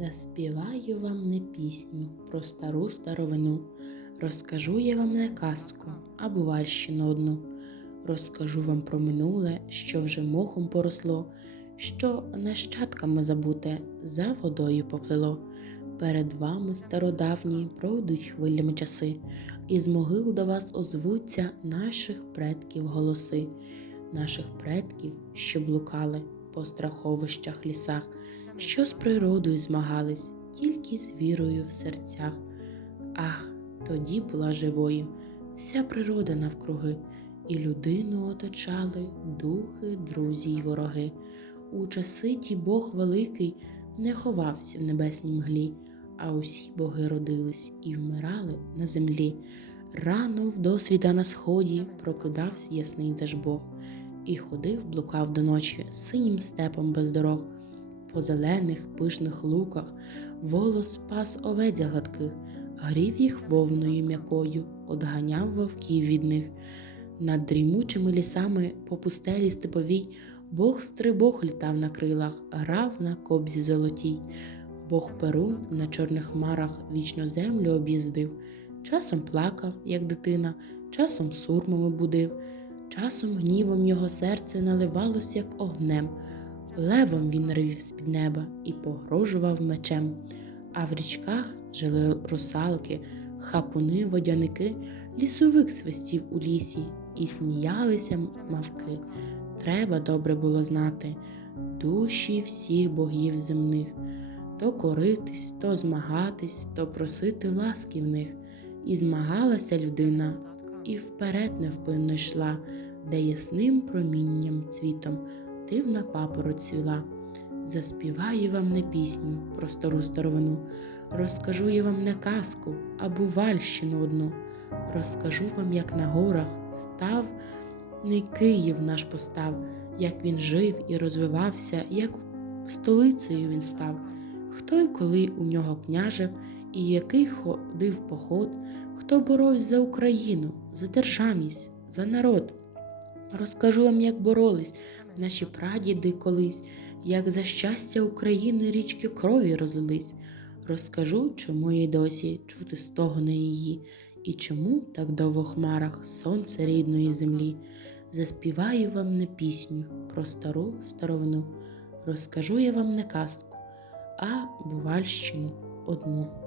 Заспіваю вам не пісню про стару старовину, розкажу я вам не казку, а бувальщину одну. Розкажу вам про минуле, що вже мохом поросло, що нащадками забуте за водою поплило. Перед вами стародавні пройдуть хвилями часи, і з могил до вас озвуться наших предків голоси, наших предків, що блукали по страховищах лісах, що з природою змагались, тільки з вірою в серцях. Ах, тоді була живою вся природа навкруги, і людину оточали духи, друзі й вороги. У часи ті Бог великий не ховався в небесній мглі, а усі боги родились і вмирали на землі. Рано в досвіта на сході прокидався ясний теж Бог, і ходив, блукав до ночі синім степом без дорог. По зелених пишних луках волос пас овець гладких, грів їх вовною м'якою, одганяв вовків від них. Над дрімучими лісами по пустелі степовій Бог стрибох літав на крилах, грав на кобзі золотій. Бог Перун на чорних хмарах вічно землю об'їздив, часом плакав, як дитина, часом сурмами будив, часом гнівом його серце наливалось, як огнем. Левом він ревів з-під неба і погрожував мечем. А в річках жили русалки, хапуни, водяники, лісовик свистів у лісі, і сміялися мавки. Треба добре було знати душі всіх богів земних, то коритись, то змагатись, то просити ласки в них. І змагалася людина, і вперед невпинно йшла, де ясним промінням цвітом дивна папороть цвіла. Заспіваю вам не пісню про стару старовину, розкажу я вам не казку, а бувальщину одну. Розкажу вам, як на горах став не Київ наш постав, як він жив і розвивався, як столицею він став, хто й коли у нього княжив, і який ходив поход, хто боровся за Україну, за державність, за народ. Розкажу вам, як боролись наші прадіди колись, як за щастя України річки крові розлились. Розкажу, чому й досі чути стогони її, і чому так довго хмарах сонце рідної землі. Заспіваю вам не пісню про стару старовину, розкажу я вам не казку, а бувальщину одну.